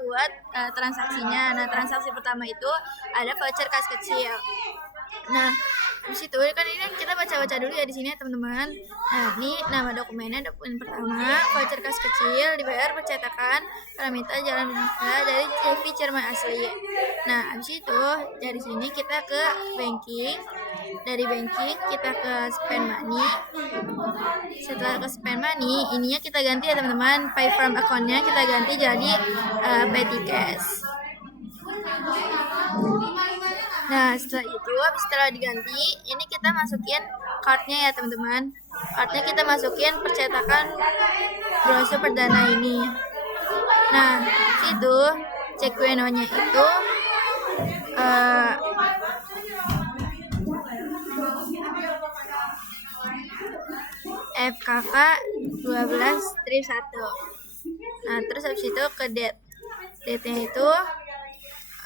buat transaksinya. Nah, transaksi pertama itu ada voucher kas kecil. Nah, di situ kan ini kita baca-baca dulu ya di sini ya teman-teman. Nah, ini nama dokumennya, dokumen pertama voucher kas kecil dibayar percetakan Paramita Jalan Bintang dari TV Cermai asli. Nah, habis itu dari sini kita ke banking. Dari banking kita ke spend money. Setelah ke spend money, ininya kita ganti ya teman-teman. Pay from account-nya kita ganti jadi petty cash. Nah, setelah diganti, ini kita masukin cardnya ya teman-teman. Cardnya kita masukin percetakan brosur perdana ini. Nah, itu cek WNO-nya itu FKK 12-1. Nah, terus habis itu ke date-nya itu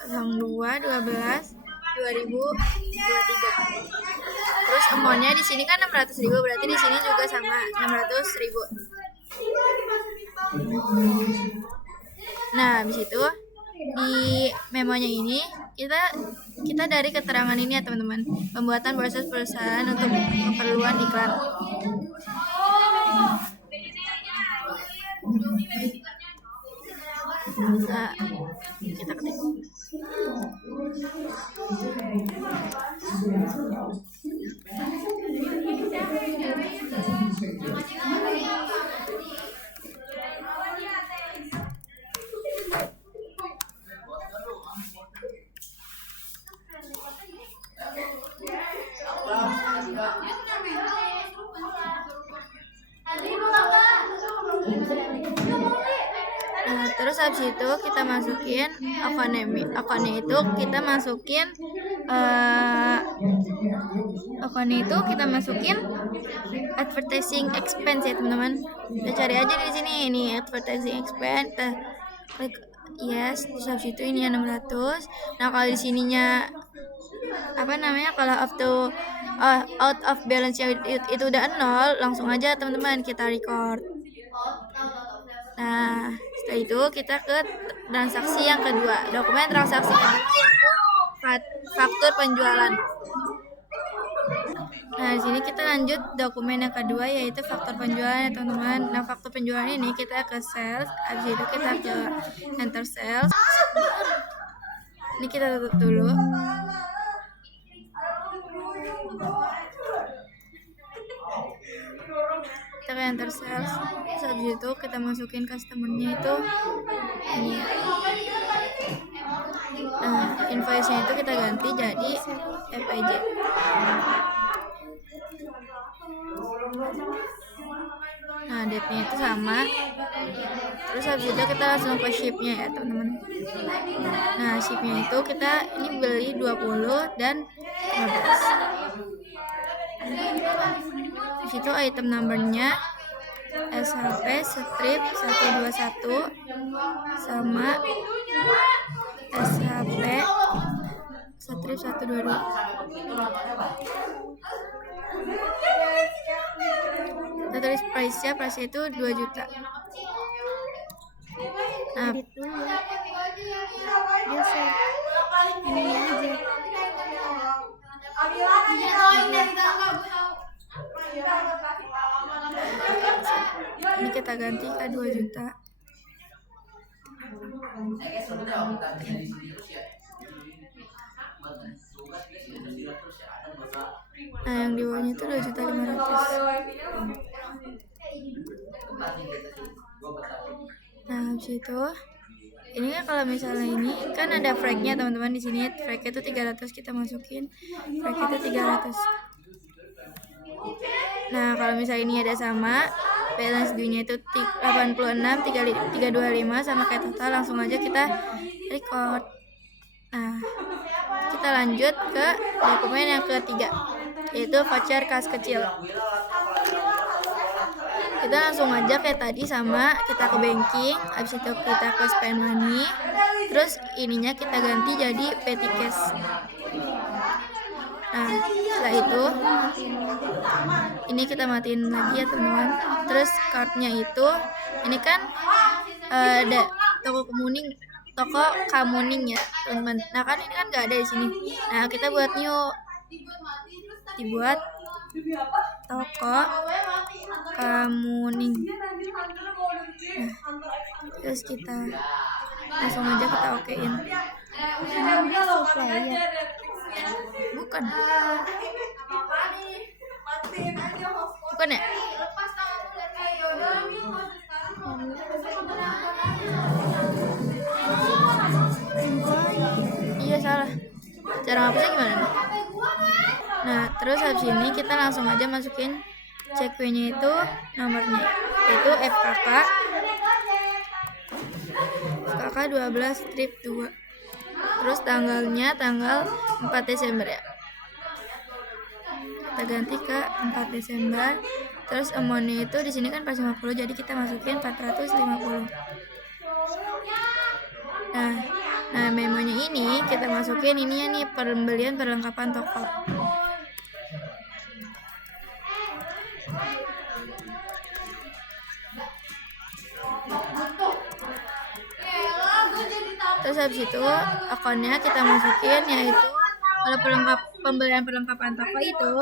02/12/2023. Terus amount-nya di sini kan 600.000, berarti di sini juga sama 600.000. Nah, habis itu di memonya ini kita dari keterangan ini ya teman-teman, pembuatan proses perusahaan untuk keperluan iklan. Nah, kita ketik. Nah, terus habis itu kita masukin akunnya itu kita masukin advertising expense ya teman-teman. Kita cari aja di sini ini advertising expense. Kita klik yes, terus habis itu ini 600. Nah, kalau di sininya kalau out of balance itu udah 0, langsung aja teman-teman kita record. Nah, setelah itu kita ke transaksi yang kedua. Dokumen transaksi kedua yaitu faktur penjualan. Nah, di sini kita lanjut dokumen yang kedua yaitu faktur penjualan ya teman-teman. Nah, faktur penjualan ini kita ke sales, habis itu kita ke enter sales. Ini kita tutup dulu. Kita ke enter sales. Terus habis itu kita masukin customer-nya itu ini. Nah, invoice-nya itu kita ganti jadi FIJ. Nah, date-nya itu sama. Terus habis itu kita langsung ke ship-nya ya teman-teman. Nah, ship-nya itu kita ini beli 20 dan 15. Di situ item number-nya SHP strip 121 sama SHP strip 122. Kita tulis price-nya itu 2 juta. Nah, ini kita ganti ke 2 juta. Nah, yang di bawahnya itu 2.500.000. Nah, habis itu ini kan kalau misalnya ini kan ada frag-nya teman-teman, di sini frag-nya itu 300, kita masukin frag itu 300. Nah, kalau misalnya ini ada sama balance due-nya itu 86.325 sama kayak total, langsung aja kita record. Nah, kita lanjut ke dokumen yang ketiga yaitu voucher kas kecil. Kita langsung aja kayak tadi sama, kita ke banking, habis itu kita ke spend money, terus ininya kita ganti jadi petty cash. Nah, setelah itu ini kita matiin lagi ya teman-teman. Terus cardnya itu ini kan ada toko kemuning toko Kamuning ya teman-teman. Nah kan ini kan nggak ada di sini. Nah kita buat new, dibuat toko Kamuning. Nah, terus kita langsung aja kita okein. Bukan. Bukan ya? Iya salah. Cara ngapusnya gimana nih? Nah terus habis ini kita langsung aja masukin CQ-nya itu nomornya, yaitu FKK 12 strip 2. Terus tanggalnya tanggal 4 Desember ya. Kita ganti ke 4 Desember. Terus amount-nya itu di sini kan 450, jadi kita masukin 450. Nah memonya ini kita masukin ininya nih, pembelian perlengkapan toko. Terus habis itu akunnya kita masukin, yaitu kalau pembelian perlengkapan toko itu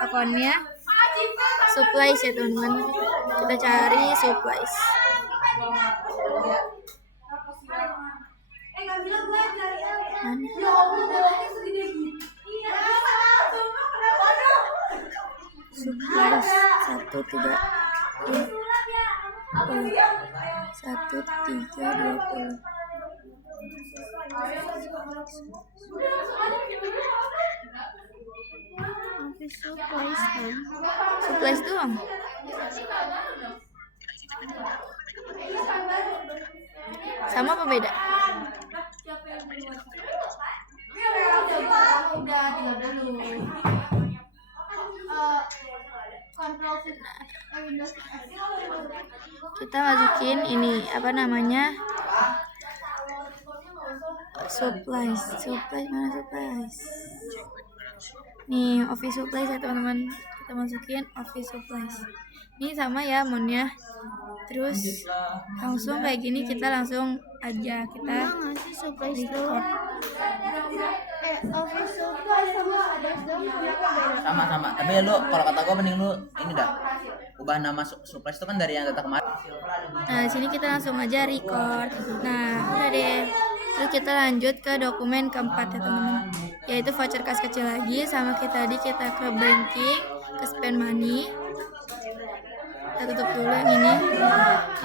akunnya supplies ya teman-teman. Kita cari supplies. Supplies 1320. Supplies doang. Sama apa beda? Kita masukin ini apa namanya, supplies mana supplies nih, office supplies ya teman-teman. Kita masukin office supplies ini sama ya monnya. Terus langsung kayak gini, kita langsung aja kita record. Sama tapi lu kalau kata gua mending lu ini dah ubah nama supplies itu kan dari yang data kemarin. Nah di sini kita langsung aja record. Nah udah deh. Terus kita lanjut ke dokumen keempat ya teman-teman, yaitu voucher kas kecil lagi. Sama kita tadi kita ke banking, ke spend money. Kita tutup dulu yang ini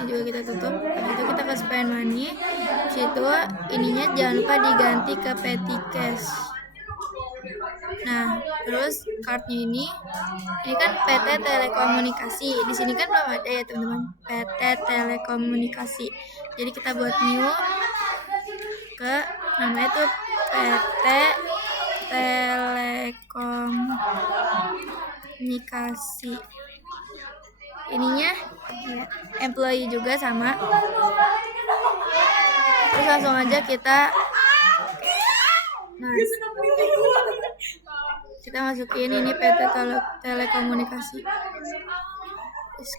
juga kita tutup. Habis itu kita ke spend money. Habis itu ininya jangan lupa diganti ke petty cash. Nah terus cardnya ini kan PT Telekomunikasi. Di sini kan belum ada ya teman-teman, PT Telekomunikasi. Jadi kita buat new ke namanya tuh PT Telekomunikasi. Ininya ya, employee juga sama. Terus langsung aja kita kita masukin ini PT Telekomunikasi.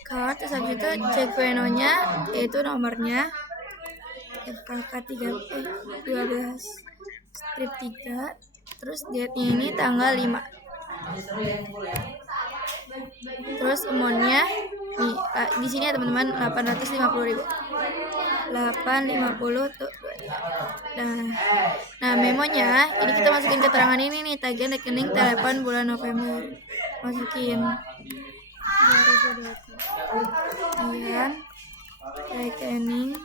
Card, terus habis itu CQ-nya yaitu nomornya FKK 12 strip 3. Terus date-nya ini tanggal 5. Terus amount-nya nih di sini ya teman-teman, 850.000. 850 tuh. Nah memonya ini kita masukin keterangan ini nih, tagihan rekening telepon bulan November. Masukin tagihan rekening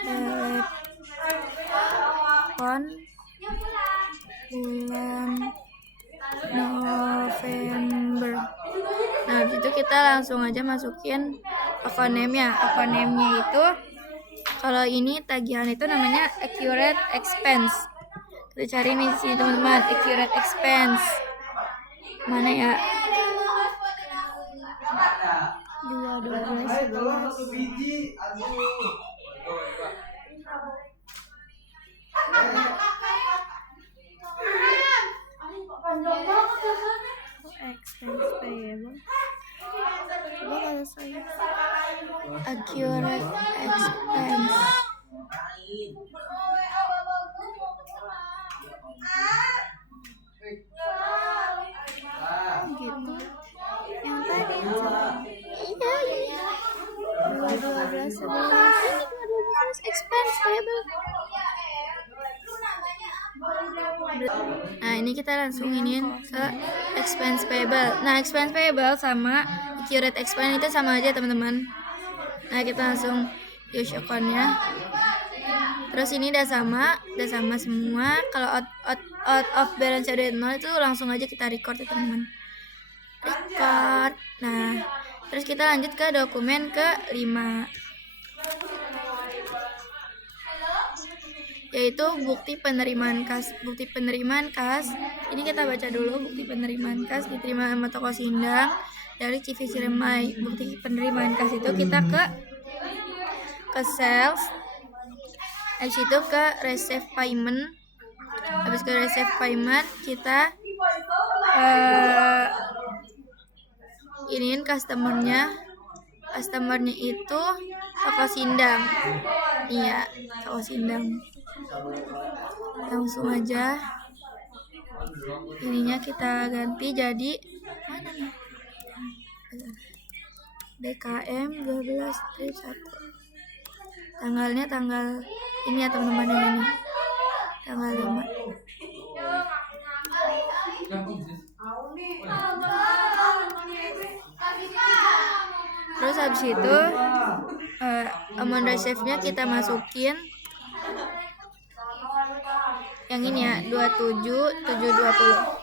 telepon bulan November. Nah habis itu kita langsung aja masukin account name-nya. Account name-nya itu kalau ini tagihan itu namanya accurate expense. Kita cari nih sini teman-teman, accurate expense mana ya? 2 expense payable. Accurate expense ini kita langsung iniin ke expense payable. Nah, expense payable sama accurate expense itu sama aja teman-teman. Nah, kita langsung use account-nya. Terus ini udah sama semua. Kalau out of balance udah 0 itu langsung aja kita record ya teman-teman. Record. Nah, terus kita lanjut ke dokumen ke-5, yaitu bukti penerimaan kas. Bukti penerimaan kas ini kita baca dulu. Bukti penerimaan kas diterima sama toko Sindang dari CV Ciremai. Bukti penerimaan kas itu kita ke sales, habis itu ke receive payment. Habis ke receive payment kita iniin customernya itu toko Sindang. Iya, toko Sindang. Langsung aja ininya kita ganti jadi mana nih? DKM 12/1. Tanggalnya tanggal ini ya teman-teman, yang ini tanggal 5. Terus habis itu amount receive-nya kita masukin yang ini ya, 27.720.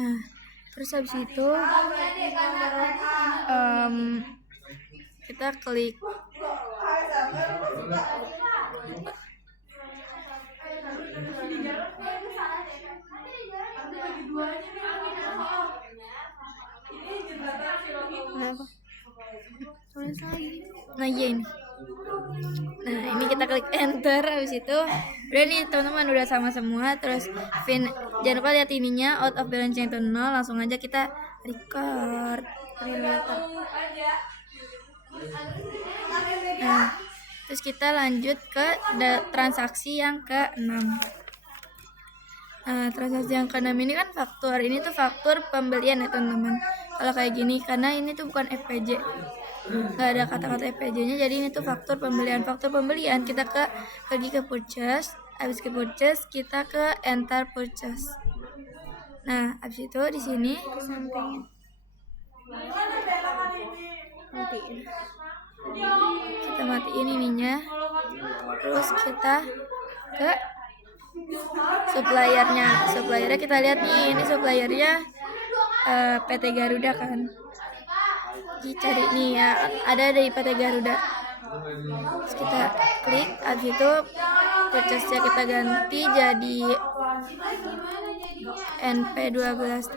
Nah, terus habis itu kita klik nah iya ini. Nah, ini kita klik enter. Habis itu udah nih teman-teman, udah sama semua. Terus jangan lupa lihat ininya, out of balance yang itu 0. Langsung aja kita record. Nah, terus kita lanjut ke transaksi yang ke-6. Nah, transaksi yang ke-6 ini kan faktur. Ini tuh faktur pembelian ya teman-teman. Kalau kayak gini, karena ini tuh bukan FPJ, nggak ada kata-kata FPJ-nya, jadi ini tuh faktur pembelian. Faktur pembelian kita pergi ke purchase. Habis ke purchase kita ke enter purchase. Nah, habis itu di sini kita matiin ininya. Terus kita ke suppliernya kita lihat nih, ini suppliernya PT Garuda kan. Cari nih ya, ada dari PT Garuda. Terus kita klik, habis itu purchase-nya kita ganti jadi MP2/12.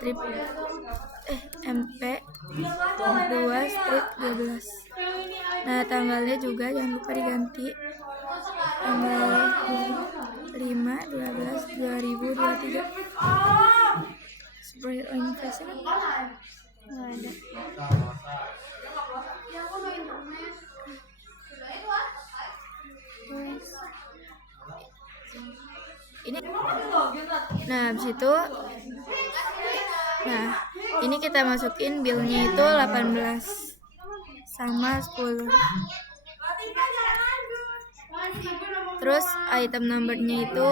Nah, tanggalnya juga jangan lupa diganti, tanggal 5/12/2023. Supplier investasi kan nggak ada. Ini nah habis itu ini kita masukin billnya itu 18 sama 10. Terus item numbernya itu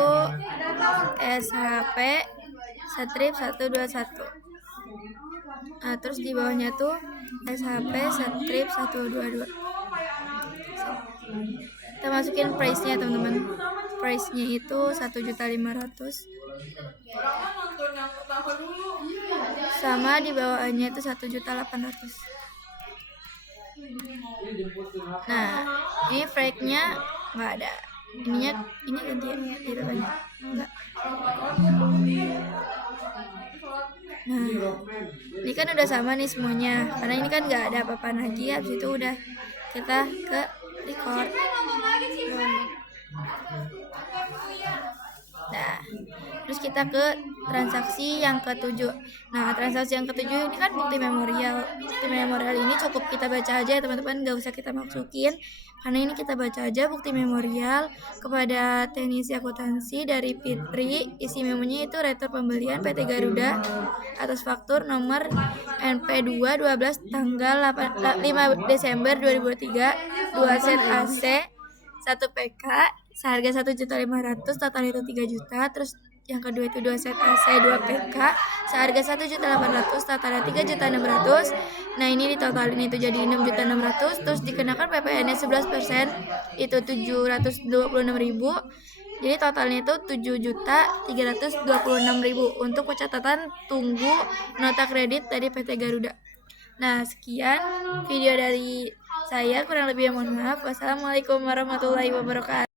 SHP strip 121. Nah, terus di bawahnya tuh SHP strip 122. Kita masukin price-nya teman-teman. Price-nya itu 1.500.000. Sama di bawahnya itu 1.800.000. Nah, ini flag-nya nggak ada. Ini ganti ya, di depannya enggak. Nah, ini kan udah sama nih semuanya, karena ini kan nggak ada apa-apa lagi. Habis itu udah kita ke record. Nah, terus kita ke transaksi yang ke-7. Nah, transaksi yang ke-7 ini kan bukti memorial. Bukti memorial ini cukup kita baca aja ya teman-teman, nggak usah kita masukin, karena ini kita baca aja bukti memorial kepada teknisi akuntansi dari Fitri. Isi memonya itu retur pembelian PT Garuda atas faktur nomor NP2/12 tanggal 5 Desember 2023, 2 set AC, 1 PK, seharga 1.500.000, total itu 3 juta. Terus yang kedua itu 2 set AC 2 PK seharga 1.800.000, totalnya 3.600.000. Nah ini ditotalin itu jadi 6.600.000, terus dikenakan PPN-nya 11%, itu 726.000. Jadi totalnya itu 7.326.000 untuk pencatatan tunggu nota kredit dari PT Garuda. Nah, sekian video dari saya, kurang lebih mohon maaf. Wassalamualaikum warahmatullahi wabarakatuh.